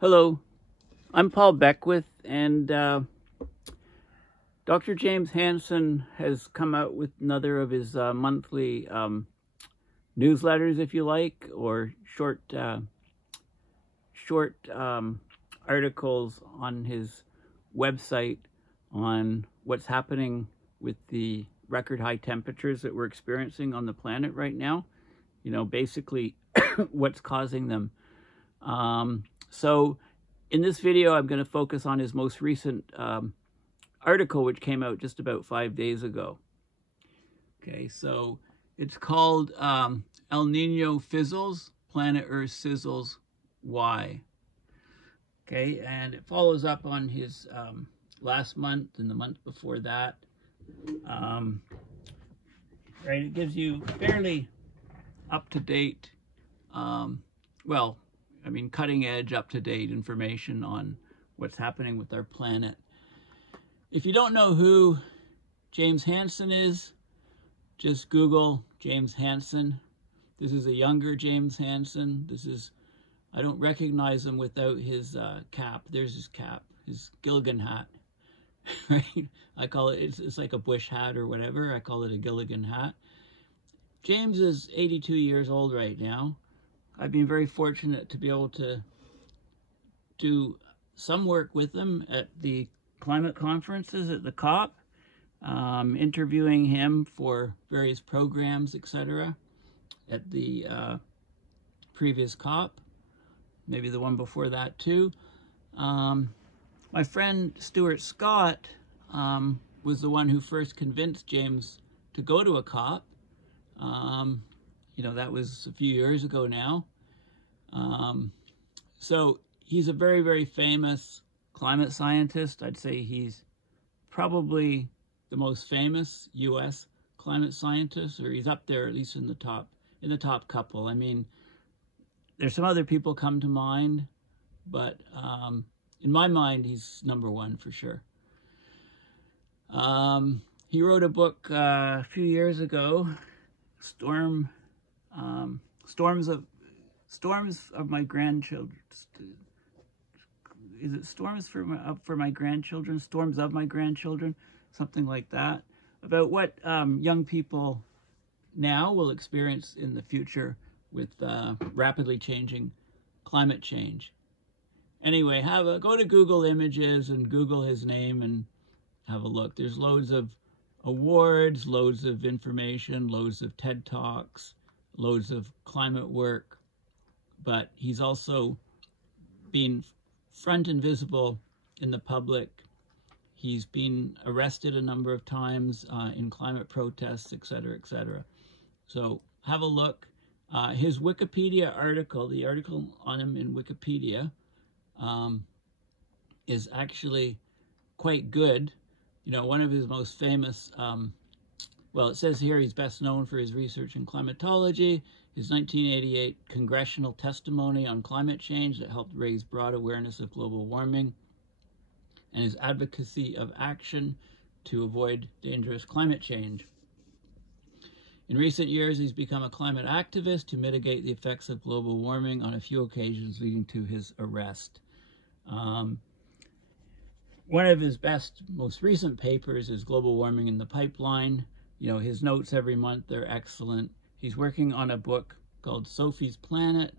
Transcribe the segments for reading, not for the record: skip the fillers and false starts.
Hello, I'm Paul Beckwith, and Dr. James Hansen has come out with another of his monthly newsletters, if you like, or short articles on his website on what's happening with the record high temperatures that we're experiencing on the planet right now. You know, basically what's causing them. So in this video, I'm going to focus on his most recent article, which came out just about 5 days ago. Okay, so it's called El Nino Fizzles, Planet Earth Sizzles, Why? Okay, and it follows up on his last month and the month before that. Right, it gives you fairly up-to-date, cutting edge, up-to-date information on what's happening with our planet. If you don't know who James Hansen is, just Google James Hansen. This is a younger James Hansen. I don't recognize him without his cap. There's his cap, his Gilligan hat, right? I call it, it's like a bush hat or whatever. I call it a Gilligan hat. James is 82 years old right now. I've been very fortunate to be able to do some work with him at the climate conferences at the COP, interviewing him for various programs, etc. at the previous COP, maybe the one before that too. My friend Stuart Scott was the one who first convinced James to go to a COP. That was a few years ago now. So he's a very, very famous climate scientist. I'd say he's probably the most famous U.S. climate scientist, or he's up there at least in the top couple. I mean, there's some other people come to mind, but in my mind, he's number one for sure. He wrote a book a few years ago, Storms of My Grandchildren. Is it Storms for my grandchildren? Storms of My Grandchildren? Something like that. About what young people now will experience in the future with rapidly changing climate change. Anyway, go to Google Images and Google his name and have a look. There's loads of awards, loads of information, loads of TED Talks, loads of climate work, but he's also been front and visible in the public. He's been arrested a number of times in climate protests, etc., etc. So have a look. His Wikipedia article, the article on him in Wikipedia, is actually quite good. You know, one of his most famous, it says here he's best known for his research in climatology, his 1988 congressional testimony on climate change that helped raise broad awareness of global warming, and his advocacy of action to avoid dangerous climate change. In recent years, he's become a climate activist to mitigate the effects of global warming on a few occasions, leading to his arrest. One of his most recent papers is Global Warming in the Pipeline. You know, his notes every month, they're excellent. He's working on a book called Sophie's Planet,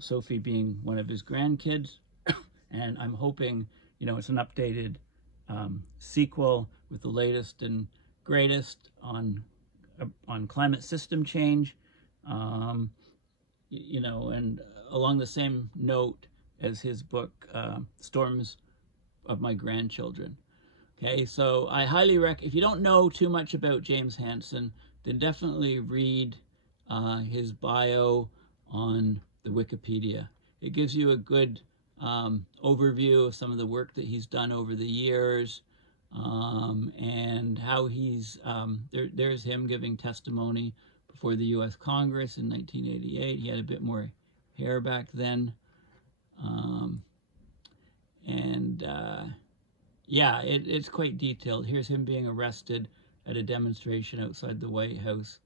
Sophie being one of his grandkids. And I'm hoping, it's an updated sequel with the latest and greatest on climate system change, and along the same note as his book, Storms of My Grandchildren. Okay, so I highly recommend, if you don't know too much about James Hansen, then definitely read his bio on the Wikipedia. It gives you a good overview of some of the work that he's done over the years, and how he's, there's him giving testimony before the U.S. Congress in 1988. He had a bit more hair back then. It's quite detailed. Here's him being arrested at a demonstration outside the White House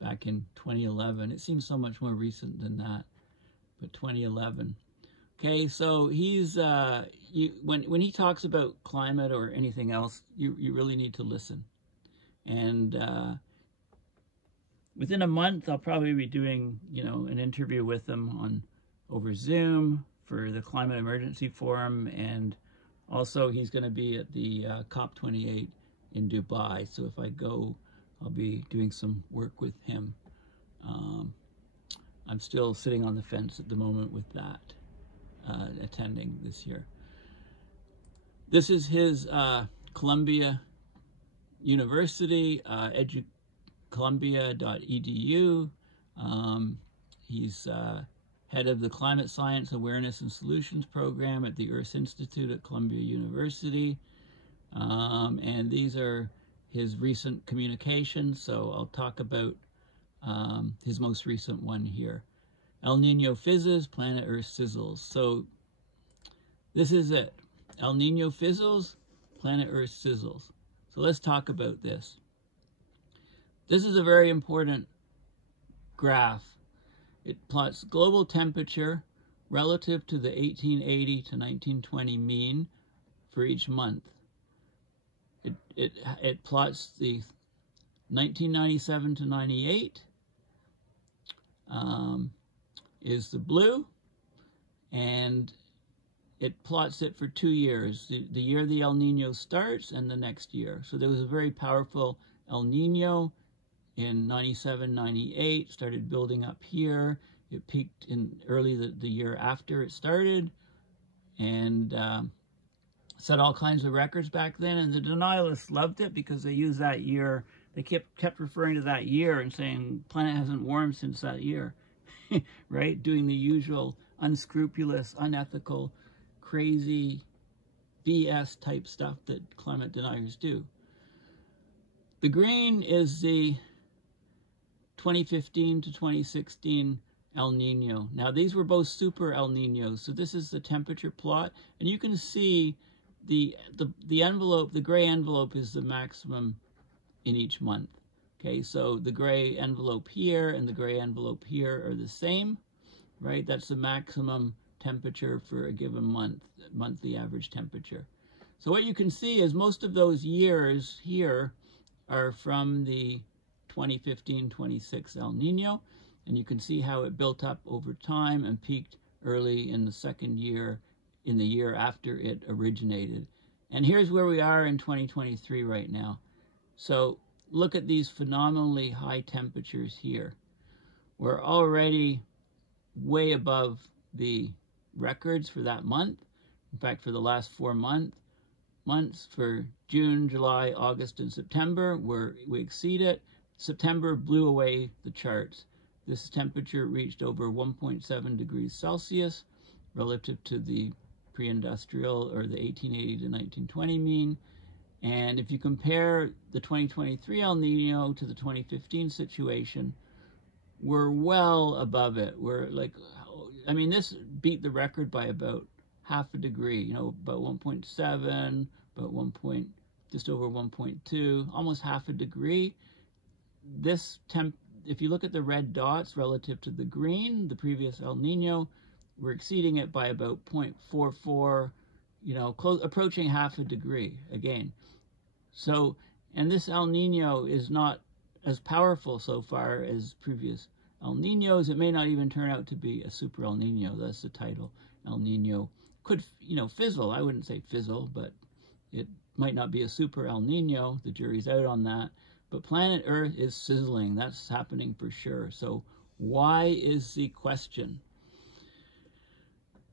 back in 2011. It seems so much more recent than that, but 2011. Okay, so he's when he talks about climate or anything else, you really need to listen. And within a month, I'll probably be doing an interview with him over Zoom for the Climate Emergency Forum, and also he's going to be at the COP28 in Dubai. So if I go, I'll be doing some work with him. I'm still sitting on the fence at the moment with that, attending this year. This is his Columbia University, columbia.edu. He's head of the Climate Science Awareness and Solutions Program at the Earth Institute at Columbia University. And these are his recent communications, so I'll talk about his most recent one here. El Nino fizzes, planet Earth sizzles. So this is it. El Nino fizzles, planet Earth sizzles. So let's talk about this. This is a very important graph. It plots global temperature relative to the 1880 to 1920 mean for each month. It plots the 1997 to 98 is the blue, and it plots it for 2 years, the year the El Nino starts and the next year. So there was a very powerful El Nino in 97, 98, started building up here. It peaked in early the year after it started, and set all kinds of records back then. And the denialists loved it because they used that year. They kept referring to that year and saying planet hasn't warmed since that year, right? Doing the usual unscrupulous, unethical, crazy BS type stuff that climate deniers do. The green is the 2015 to 2016 El Nino. Now these were both super El Ninos, so this is the temperature plot, and you can see the envelope, the gray envelope is the maximum in each month. Okay, so the gray envelope here and the gray envelope here are the same, right? That's the maximum temperature for a given month, monthly average temperature. So what you can see is most of those years here are from the 2015-26 El Nino, and you can see how it built up over time and peaked early in the second year, in the year after it originated. And here's where we are in 2023 right now. So look at these phenomenally high temperatures here. We're already way above the records for that month. In fact, for the last 4 months for June, July, August, and September, we exceed it. September blew away the charts. This temperature reached over 1.7 degrees Celsius relative to the pre-industrial or the 1880 to 1920 mean. And if you compare the 2023 El Nino to the 2015 situation, we're well above it. We're like, I mean, this beat the record by about half a degree, about 1.7, about just over 1.2, almost half a degree. This if you look at the red dots relative to the green, the previous El Nino, we're exceeding it by about 0.44, approaching half a degree again. So, and this El Nino is not as powerful so far as previous El Ninos. It may not even turn out to be a super El Nino. That's the title. El Nino could, fizzle. I wouldn't say fizzle, but it might not be a super El Nino. The jury's out on that. But planet Earth is sizzling. That's happening for sure. So why is the question?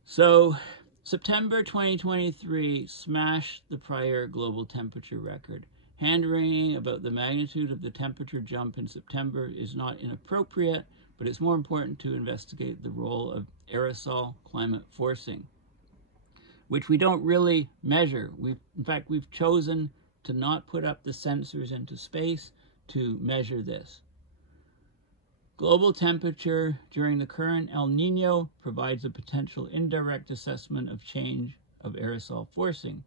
So September 2023 smashed the prior global temperature record. Hand-wringing about the magnitude of the temperature jump in September is not inappropriate, but it's more important to investigate the role of aerosol climate forcing, which we don't really measure. In fact, we've chosen to not put up the sensors into space to measure this. Global temperature during the current El Nino provides a potential indirect assessment of change of aerosol forcing.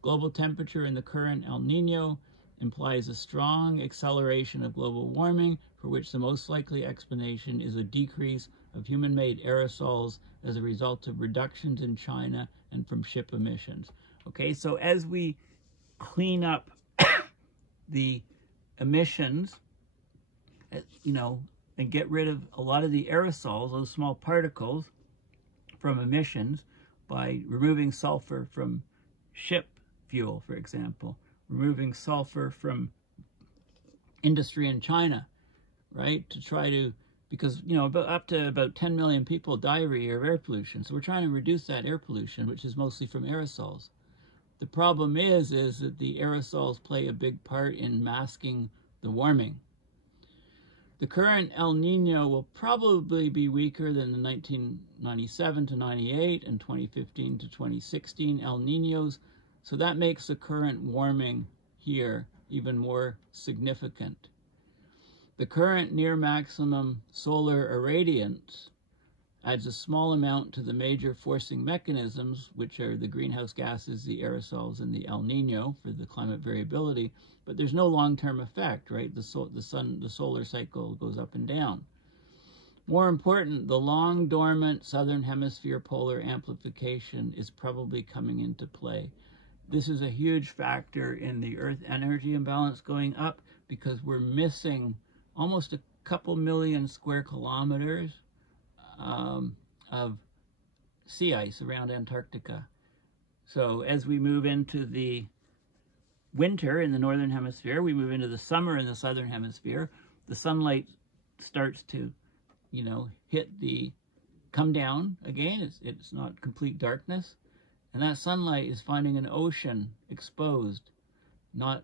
Global temperature in the current El Nino implies a strong acceleration of global warming, for which the most likely explanation is a decrease of human-made aerosols as a result of reductions in China and from ship emissions. Okay, so as we clean up the emissions, you know, and get rid of a lot of the aerosols, those small particles from emissions, by removing sulfur from ship fuel, for example, removing sulfur from industry in China, right? To try to, because, you know, up to about 10 million people die every year of air pollution. So we're trying to reduce that air pollution, which is mostly from aerosols. The problem is that the aerosols play a big part in masking the warming. The current El Nino will probably be weaker than the 1997 to 98 and 2015 to 2016 El Ninos, so that makes the current warming here even more significant. The current near maximum solar irradiance adds a small amount to the major forcing mechanisms, which are the greenhouse gases, the aerosols, and the El Nino for the climate variability, but there's no long-term effect, right? The solar cycle goes up and down. More important, the long dormant southern hemisphere polar amplification is probably coming into play. This is a huge factor in the Earth energy imbalance going up, because we're missing almost a couple million square kilometers of sea ice around Antarctica. So as we move into the winter in the northern hemisphere, we move into the summer in the southern hemisphere, the sunlight starts to, you know, come down again. It's not complete darkness. And that sunlight is finding an ocean exposed, not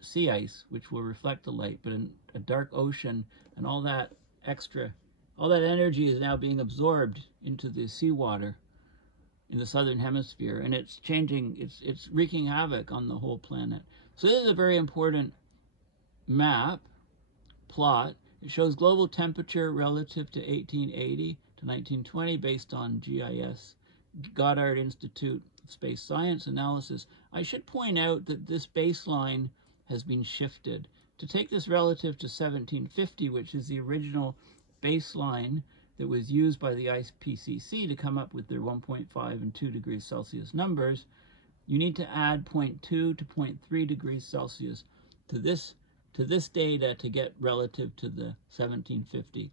sea ice, which will reflect the light, but a dark ocean, and all that energy is now being absorbed into the seawater in the southern hemisphere, and it's changing, it's wreaking havoc on the whole planet. So this is a very important plot. It shows global temperature relative to 1880 to 1920 based on GIS, Goddard Institute of Space Science analysis. I should point out that this baseline has been shifted. To take this relative to 1750, which is the original baseline that was used by the IPCC to come up with their 1.5 and 2 degrees Celsius numbers, you need to add 0.2 to 0.3 degrees Celsius to this data to get relative to the 1750.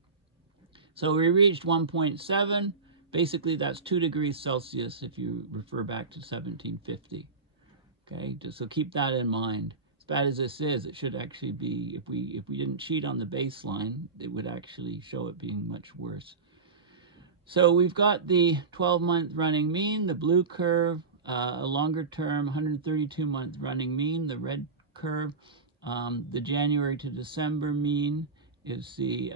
So we reached 1.7. Basically, that's 2 degrees Celsius if you refer back to 1750. Okay, so keep that in mind. As bad as this is, it should actually be, if we didn't cheat on the baseline, it would actually show it being much worse. So we've got the 12-month running mean, the blue curve, a longer term 132-month running mean, the red curve. The January to December mean is the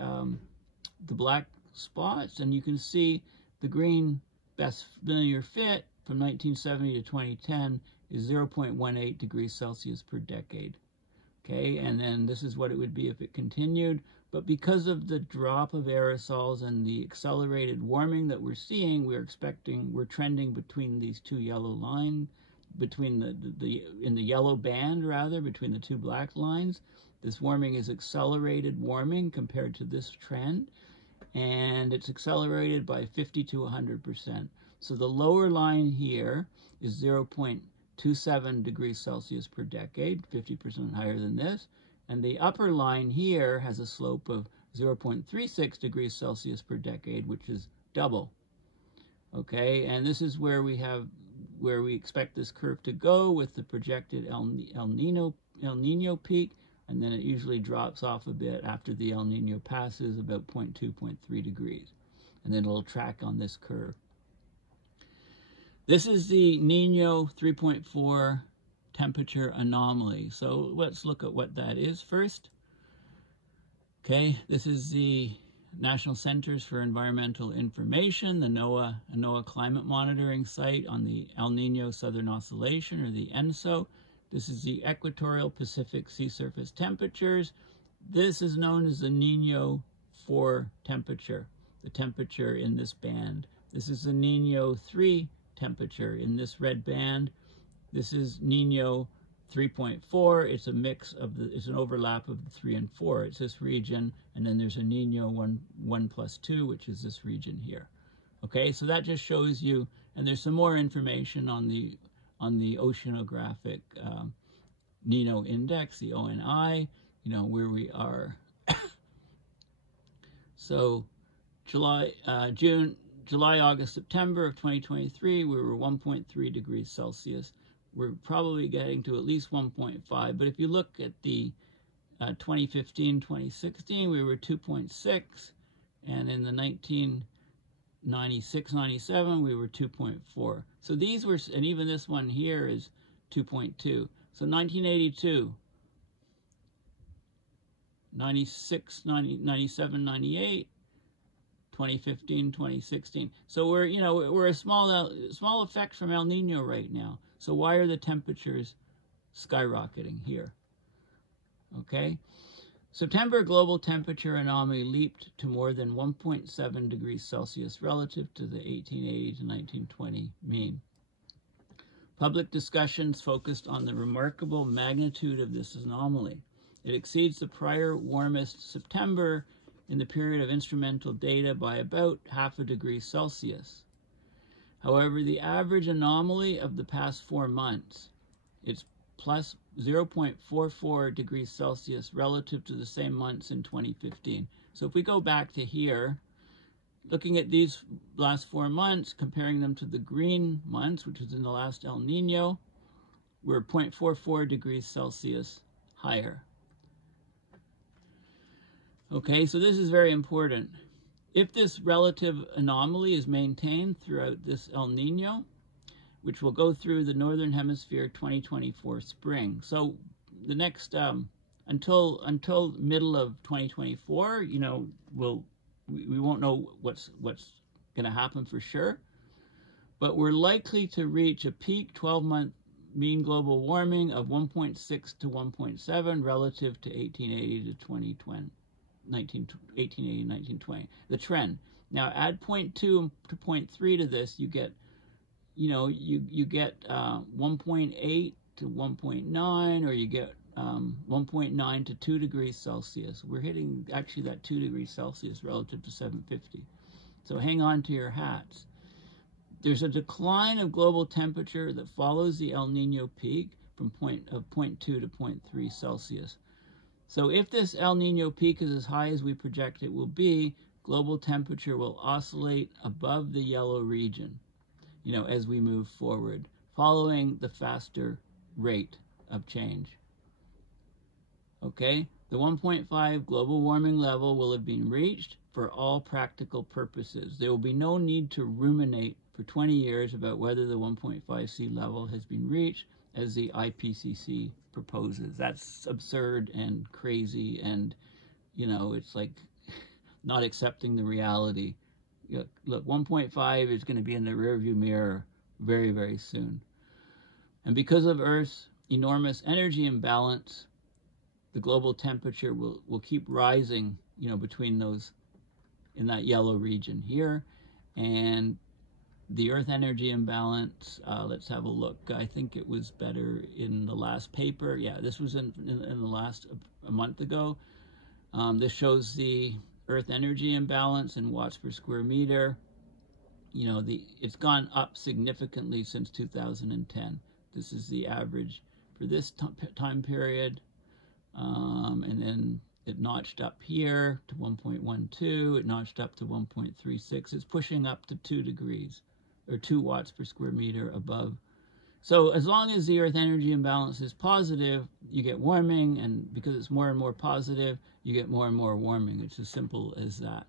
black spots, and you can see the green best linear fit from 1970 to 2010 is 0.18 degrees Celsius per decade. Okay, and then this is what it would be if it continued. But because of the drop of aerosols and the accelerated warming that we're seeing, we're trending between these two yellow lines, between in the yellow band rather, between the two black lines. This warming is accelerated warming compared to this trend, and it's accelerated by 50 to 100%. So the lower line here is 0.27 degrees Celsius per decade, 50% higher than this. And the upper line here has a slope of 0.36 degrees Celsius per decade, which is double. Okay, and this is where we expect this curve to go with the projected El Nino peak, and then it usually drops off a bit after the El Nino passes, about 0.2, 0.3 degrees. And then it'll track on this curve. This is the Nino 3.4 temperature anomaly. So let's look at what that is first. Okay, this is the National Centers for Environmental Information, the NOAA climate monitoring site on the El Nino Southern Oscillation, or the ENSO. This is the equatorial Pacific sea surface temperatures. This is known as the Nino 4 temperature, the temperature in this band. This is the Nino 3 temperature in this red band. This is Nino 3.4, it's a mix of it's an overlap of the 3 and 4. It's this region, and then there's a Nino 1 plus 2, which is this region here. Okay, so that just shows you, and there's some more information on the oceanographic Nino index, the ONI, you know, where we are. So July, August, September of 2023, we were 1.3 degrees Celsius. We're probably getting to at least 1.5, but if you look at the 2015, 2016, we were 2.6, and in the 1996, 97, we were 2.4. So these were, and even this one here is 2.2. So 1982, 96, 97, 98, 2015, 2016. So we're, you know, we're a small effect from El Nino right now. So why are the temperatures skyrocketing here? Okay. September global temperature anomaly leaped to more than 1.7 degrees Celsius relative to the 1880 to 1920 mean. Public discussions focused on the remarkable magnitude of this anomaly. It exceeds the prior warmest September in the period of instrumental data by about ½ degree Celsius. However, the average anomaly of the past 4 months, it's plus 0.44 degrees Celsius relative to the same months in 2015. So if we go back to here, looking at these last 4 months, comparing them to the green months, which is in the last El Nino, we're 0.44 degrees Celsius higher. Okay, so this is very important. If this relative anomaly is maintained throughout this El Nino, which will go through the Northern Hemisphere 2024 spring. So the next, until middle of 2024, you know, we won't know what's going to happen for sure, but we're likely to reach a peak 12-month mean global warming of 1.6 to 1.7 relative to 1880 to 2020. 1880, 1920, the trend. Now add 0.2 to 0.3 to this, you get, you know, you get 1.8 to 1.9, or you get 1.9 to 2 degrees Celsius. We're hitting actually that 2 degrees Celsius relative to 750. So hang on to your hats. There's a decline of global temperature that follows the El Nino peak from 0.2 to 0.3 Celsius. So if this El Nino peak is as high as we project it will be, global temperature will oscillate above the yellow region, you know, as we move forward, following the faster rate of change. Okay, the 1.5 global warming level will have been reached for all practical purposes. There will be no need to ruminate for 20 years about whether the 1.5 sea level has been reached, as the IPCC proposes. That's absurd and crazy, and, you know, it's like not accepting the reality. Look, 1.5 is going to be in the rearview mirror very, very soon. And because of Earth's enormous energy imbalance, the global temperature will keep rising, you know, between those, in that yellow region here, and the Earth energy imbalance, let's have a look. I think it was better in the last paper. Yeah, this was in the last, a month ago. This shows the Earth energy imbalance in watts per square meter. You know, it's gone up significantly since 2010. This is the average for this time period. And then it notched up here to 1.12. It notched up to 1.36. It's pushing up to 2 degrees. Or 2 watts per square meter above. So as long as the Earth energy imbalance is positive, you get warming, and because it's more and more positive, you get more and more warming. It's as simple as that.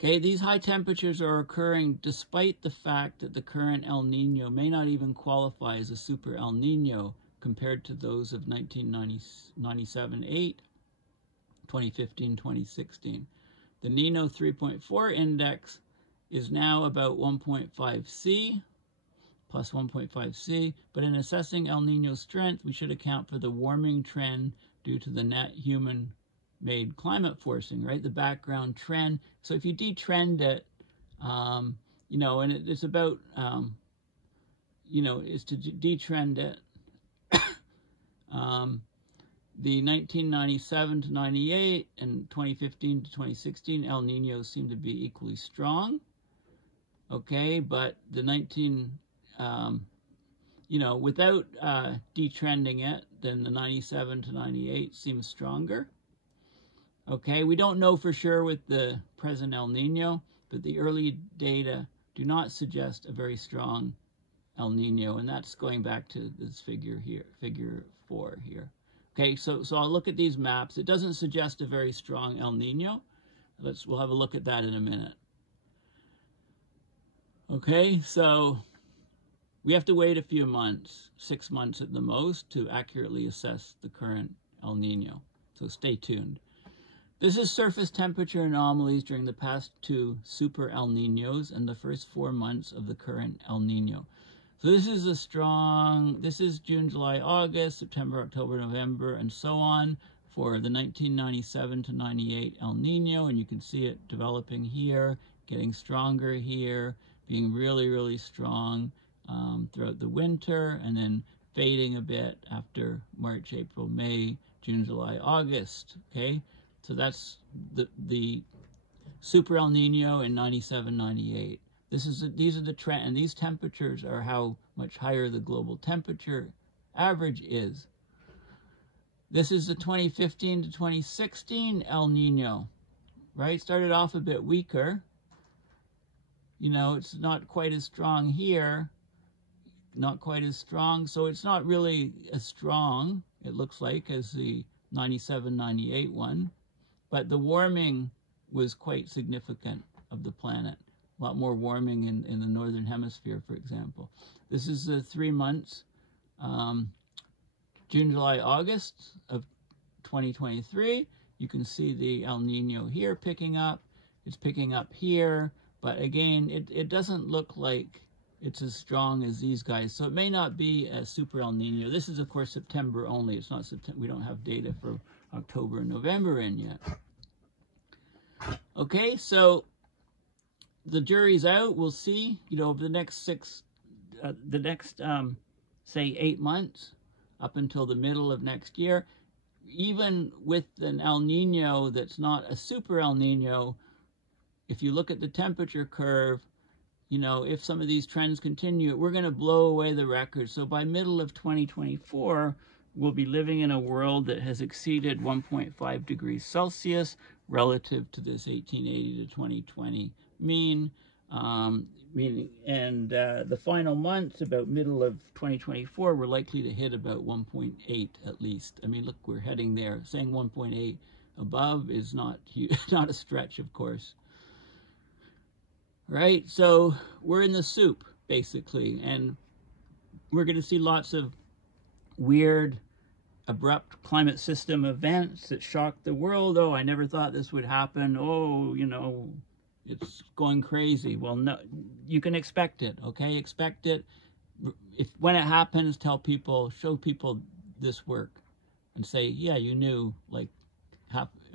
Okay, these high temperatures are occurring despite the fact that the current El Nino may not even qualify as a super El Nino compared to those of 1997-8, 2015, 2016. The Nino 3.4 index is now about 1.5C, plus 1.5C, but in assessing El Nino's strength, we should account for the warming trend due to the net human-made climate forcing, right? The background trend. So if you detrend it, you know, and it's about, you know, is to detrend it. The 1997 to 98 and 2015 to 2016 El Niños seem to be equally strong. Okay, but the you know, without detrending it, then the 97 to 98 seems stronger. Okay, we don't know for sure with the present El Nino, but the early data do not suggest a very strong El Nino, and that's going back to this figure here, figure 4 here. Okay, so I'll look at these maps. It doesn't suggest a very strong El Nino. We'll have a look at that in a minute. Okay, so we have to wait a few months, 6 months at the most, to accurately assess the current El Nino. So stay tuned. This is surface temperature anomalies during the past 2 super El Ninos and the first 4 months of the current El Nino. So this is this is June, July, August, September, October, November, and so on for the 1997 to 98 El Nino, and you can see it developing here, getting stronger here, being really, really strong throughout the winter, and then fading a bit after March, April, May, June, July, August, okay? So that's the super El Nino in 97, 98. These are the trend, and these temperatures are how much higher the global temperature average is. This is the 2015 to 2016 El Nino, right? Started off a bit weaker. You know, it's not quite as strong here, not quite as strong, so it's not really as strong, it looks like, as the 97, 98 one, but the warming was quite significant of the planet. A lot more warming in the northern hemisphere, for example. This is the 3 months, June, July, August of 2023. You can see the El Nino here picking up. It's picking up here, but again, it doesn't look like it's as strong as these guys. So it may not be a super El Nino. This is, of course, September only. It's not September. We don't have data for October and November in yet. Okay, so the jury's out. We'll see, you know, over the next say 8 months up until the middle of next year. Even with an El Nino that's not a super El Nino, if you look at the temperature curve, you know, if some of these trends continue, we're going to blow away the record. So by middle of 2024, we'll be living in a world that has exceeded 1.5 degrees Celsius relative to this 1880 to 2020 mean. The final months, about middle of 2024, we're likely to hit about 1.8 at least. I mean, look, we're heading there. Saying 1.8 above is not a stretch, of course. Right? So we're in the soup, basically, and we're going to see lots of weird, abrupt climate system events that shock the world. Oh, I never thought this would happen. Oh, you know, it's going crazy. Well, no, you can expect it, okay? Expect it. When it happens, tell people, show people this work and say, yeah, you knew, like,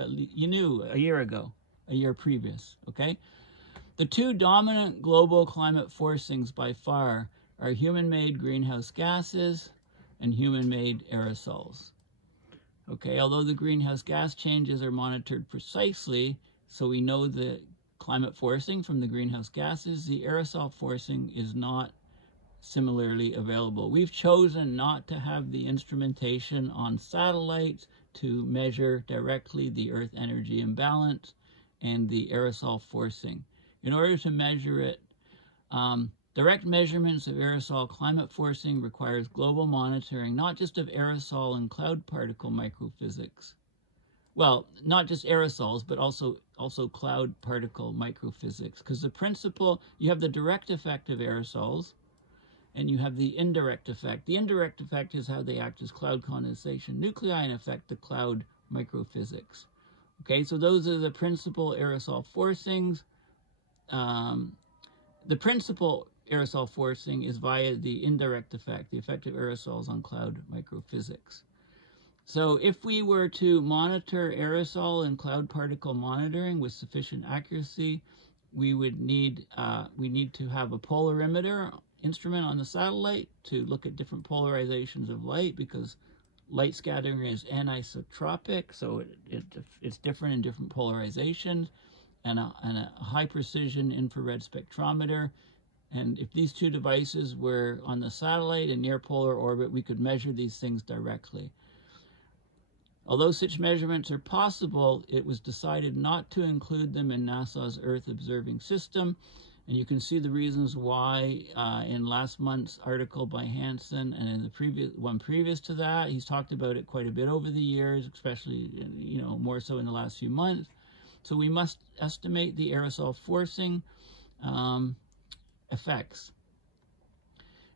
you knew a year ago, a year previous, okay? The 2 dominant global climate forcings by far are human-made greenhouse gases and human-made aerosols. Okay, although the greenhouse gas changes are monitored precisely, so we know the climate forcing from the greenhouse gases, the aerosol forcing is not similarly available. We've chosen not to have the instrumentation on satellites to measure directly the Earth energy imbalance and the aerosol forcing. In order to measure it, direct measurements of aerosol climate forcing requires global monitoring, not just of aerosol and cloud particle microphysics. Well, not just aerosols, but also cloud particle microphysics. Because the principle, you have the direct effect of aerosols, and you have the indirect effect. The indirect effect is how they act as cloud condensation nuclei and affect the cloud microphysics. Okay, so those are the principal aerosol forcings. The principal aerosol forcing is via the indirect effect, the effect of aerosols on cloud microphysics. So if we were to monitor aerosol and cloud particle monitoring with sufficient accuracy, we would need to have a polarimeter instrument on the satellite to look at different polarizations of light, because light scattering is anisotropic, so it's different in different polarizations, and a high precision infrared spectrometer. And if these two devices were on the satellite in near polar orbit, we could measure these things directly. Although such measurements are possible, it was decided not to include them in NASA's Earth Observing System. And you can see the reasons why in last month's article by Hansen, and in the previous to that. He's talked about it quite a bit over the years, especially, more so in the last few months. So we must estimate the aerosol forcing effects.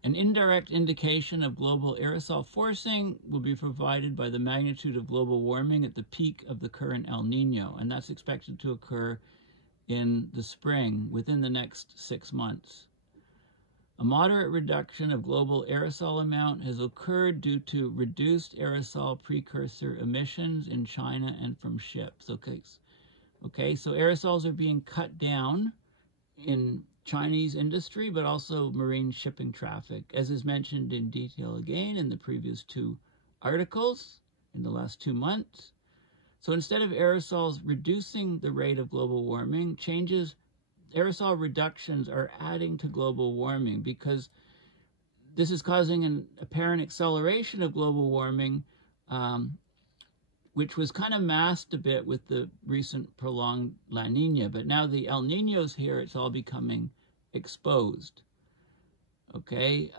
An indirect indication of global aerosol forcing will be provided by the magnitude of global warming at the peak of the current El Nino, and that's expected to occur in the spring, within the next 6 months. A moderate reduction of global aerosol amount has occurred due to reduced aerosol precursor emissions in China and from ships. Okay, so aerosols are being cut down in Chinese industry, but also marine shipping traffic, as is mentioned in detail again in the previous 2 articles in the last 2 months. So instead of aerosols reducing the rate of global warming, aerosol reductions are adding to global warming, because this is causing an apparent acceleration of global warming, which was kind of masked a bit with the recent prolonged La Nina. But now the El Nino's here, it's all becoming exposed. Okay?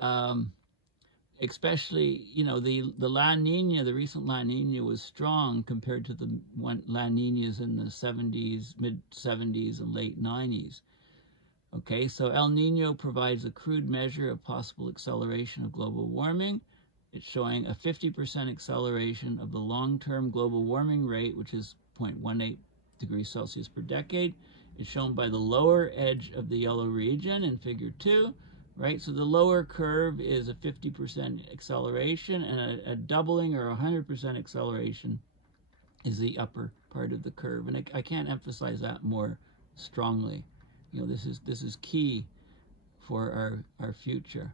Especially, the La Nina, the recent La Nina was strong compared to the La Ninas in the 70s, mid-70s, and late 90s. Okay, so El Nino provides a crude measure of possible acceleration of global warming. It's showing a 50% acceleration of the long-term global warming rate, which is 0.18 degrees Celsius per decade. It's shown by the lower edge of the yellow region in figure 2, right? So the lower curve is a 50% acceleration, and a doubling or 100% acceleration is the upper part of the curve. And I can't emphasize that more strongly. This is key for our future.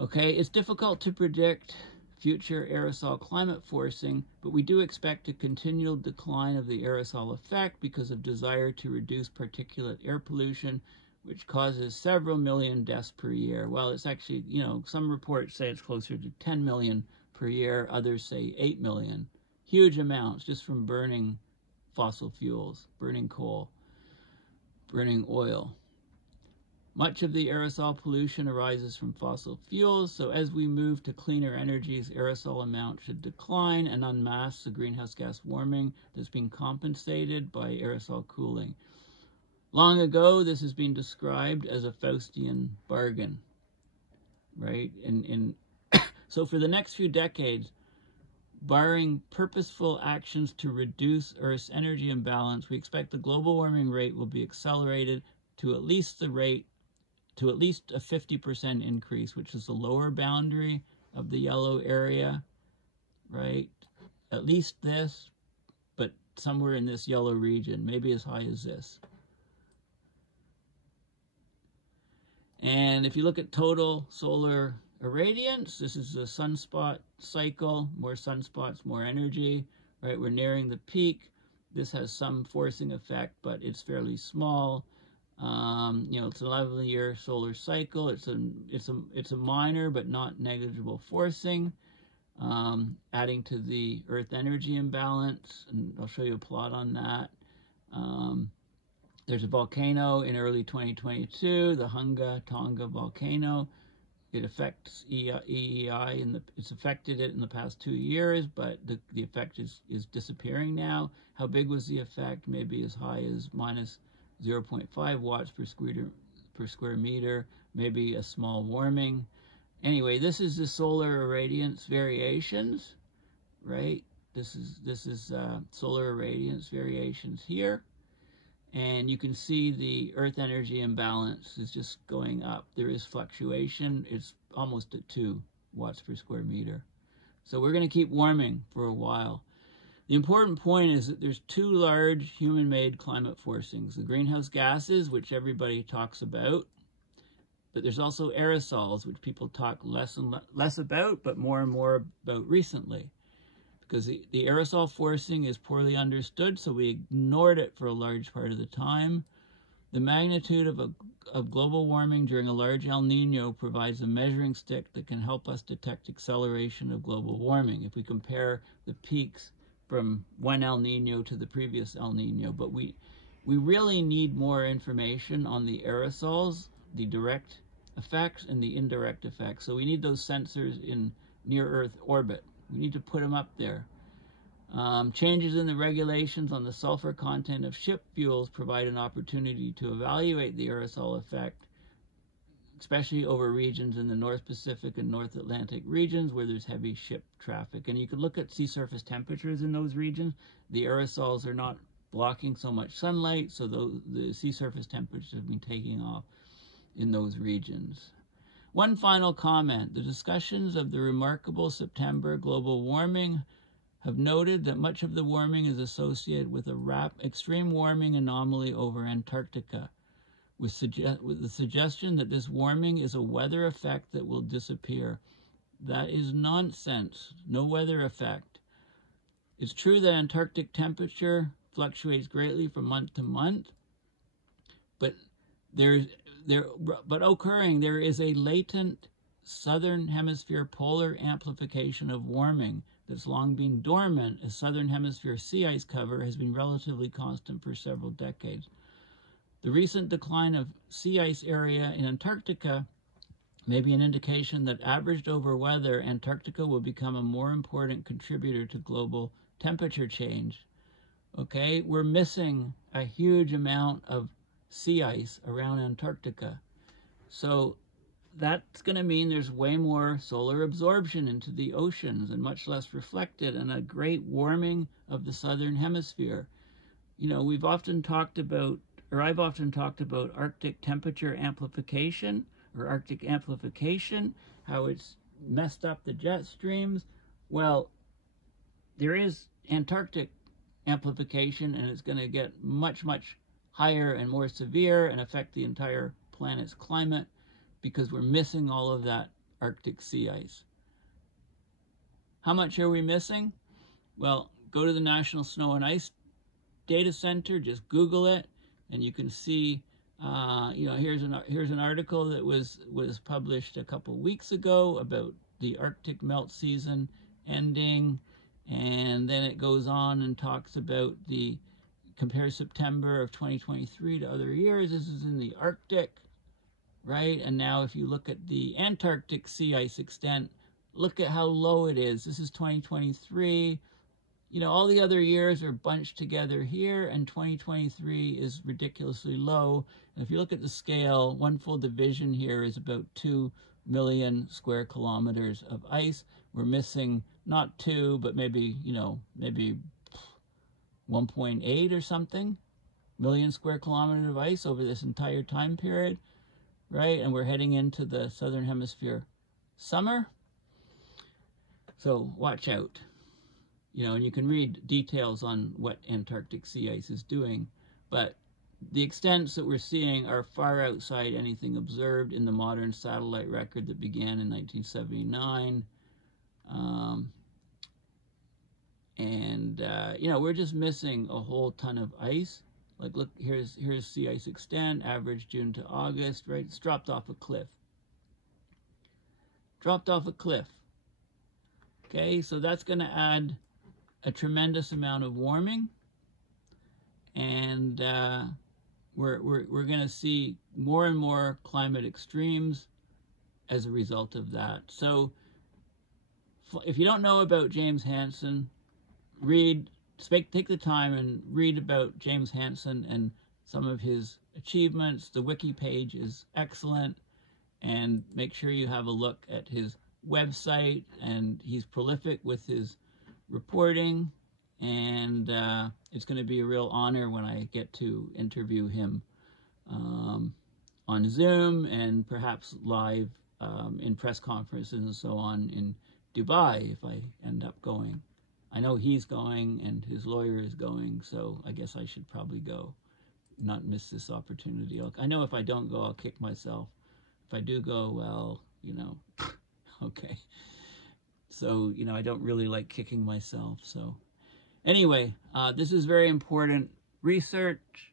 Okay, it's difficult to predict future aerosol climate forcing, but we do expect a continual decline of the aerosol effect because of desire to reduce particulate air pollution, which causes several million deaths per year. Well, it's actually, some reports say it's closer to 10 million per year, others say 8 million. Huge amounts just from burning fossil fuels, burning coal, burning oil. Much of the aerosol pollution arises from fossil fuels, so as we move to cleaner energies, aerosol amount should decline and unmask the greenhouse gas warming that's being compensated by aerosol cooling. Long ago, this has been described as a Faustian bargain, right? So for the next few decades, barring purposeful actions to reduce Earth's energy imbalance, we expect the global warming rate will be accelerated to at least a 50% increase, which is the lower boundary of the yellow area, right? At least this, but somewhere in this yellow region, maybe as high as this. And if you look at total solar irradiance, this is a sunspot cycle. More sunspots, more energy, right? We're nearing the peak. This has some forcing effect, but it's fairly small. It's an 11-year solar cycle. It's a minor but not negligible forcing, adding to the Earth energy imbalance, and I'll show you a plot on that. There's a volcano in early 2022, the Tonga volcano. It affects EEI, it's affected it in the past 2 years, but the effect is disappearing now. How big was the effect? Maybe as high as minus 0.5 watts per square meter, maybe a small warming. Anyway, this is the solar irradiance variations, right? This is solar irradiance variations here. And you can see the Earth energy imbalance is just going up. There is fluctuation. It's almost at 2 watts per square meter. So we're going to keep warming for a while. The important point is that there's 2 large human-made climate forcings. The greenhouse gases, which everybody talks about, But there's also aerosols, which people talk less and less about, but more and more about recently. Because the aerosol forcing is poorly understood, so we ignored it for a large part of the time. The magnitude of global warming during a large El Nino provides a measuring stick that can help us detect acceleration of global warming if we compare the peaks from one El Nino to the previous El Nino. But we really need more information on the aerosols, the direct effects and the indirect effects. So we need those sensors in near-Earth orbit. We need to put them up there. Changes in the regulations on the sulfur content of ship fuels provide an opportunity to evaluate the aerosol effect, especially over regions in the North Pacific and North Atlantic regions where there's heavy ship traffic. And you can look at sea surface temperatures in those regions. The aerosols are not blocking so much sunlight, so the sea surface temperatures have been taking off in those regions. One final comment. The discussions of the remarkable September global warming have noted that much of the warming is associated with a extreme warming anomaly over Antarctica, with the suggestion that this warming is a weather effect that will disappear. That is nonsense. No weather effect. It's true that Antarctic temperature fluctuates greatly from month to month, but there is a latent southern hemisphere polar amplification of warming that's long been dormant, as southern hemisphere sea ice cover has been relatively constant for several decades. The recent decline of sea ice area in Antarctica may be an indication that averaged over weather, Antarctica will become a more important contributor to global temperature change. Okay, we're missing a huge amount of sea ice around Antarctica. So that's going to mean there's way more solar absorption into the oceans and much less reflected, and a great warming of the southern hemisphere. You know, I've often talked about Arctic temperature amplification or Arctic amplification, how it's messed up the jet streams. Well, there is Antarctic amplification, and it's going to get much, much higher and more severe and affect the entire planet's climate, because we're missing all of that Arctic sea ice. How much are we missing? Well, go to the National Snow and Ice Data Center, just Google it, and you can see, here's an article that was published a couple weeks ago about the Arctic melt season ending, and then it goes on and talks about compare September of 2023 to other years. This is in the Arctic. Right? And now if you look at the Antarctic sea ice extent, look at how low it is. This is 2023. You know, all the other years are bunched together here, and 2023 is ridiculously low. And if you look at the scale, one full division here is about 2 million square kilometers of ice. We're missing not 2, but maybe 1.8 or something million square kilometers of ice over this entire time period. Right? And we're heading into the southern hemisphere summer. So watch out. And you can read details on what Antarctic sea ice is doing, but the extents that we're seeing are far outside anything observed in the modern satellite record that began in 1979. We're just missing a whole ton of ice. Like, look, here's sea ice extent, average June to August, right? It's dropped off a cliff. Dropped off a cliff. Okay, so that's going to add a tremendous amount of warming, and we're going to see more and more climate extremes as a result of that. So if you don't know about James Hansen, take the time and read about James Hansen and some of his achievements. The wiki page is excellent, and make sure you have a look at his website, and he's prolific with his reporting, and it's going to be a real honor when I get to interview him on Zoom and perhaps live in press conferences and so on in Dubai if I end up going. I know he's going and his lawyer is going, so I guess I should probably go, not miss this opportunity. I know if I don't go, I'll kick myself. If I do go, well, you know, okay. So, you know, I don't really like kicking myself. So anyway, this is very important research.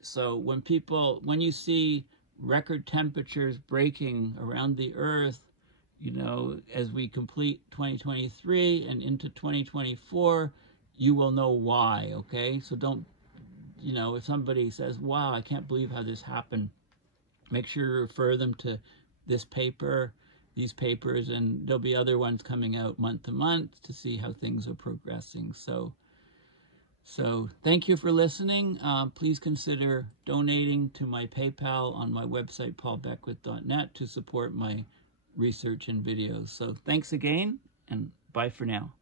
So when you see record temperatures breaking around the Earth, you know, as we complete 2023 and into 2024, you will know why, okay? So don't, you know, if somebody says, wow, I can't believe how this happened, make sure you refer them to this paper, these papers, and there'll be other ones coming out month to month to see how things are progressing. So thank you for listening. Please consider donating to my PayPal on my website, paulbeckwith.net, to support my research and videos. So thanks again, and bye for now.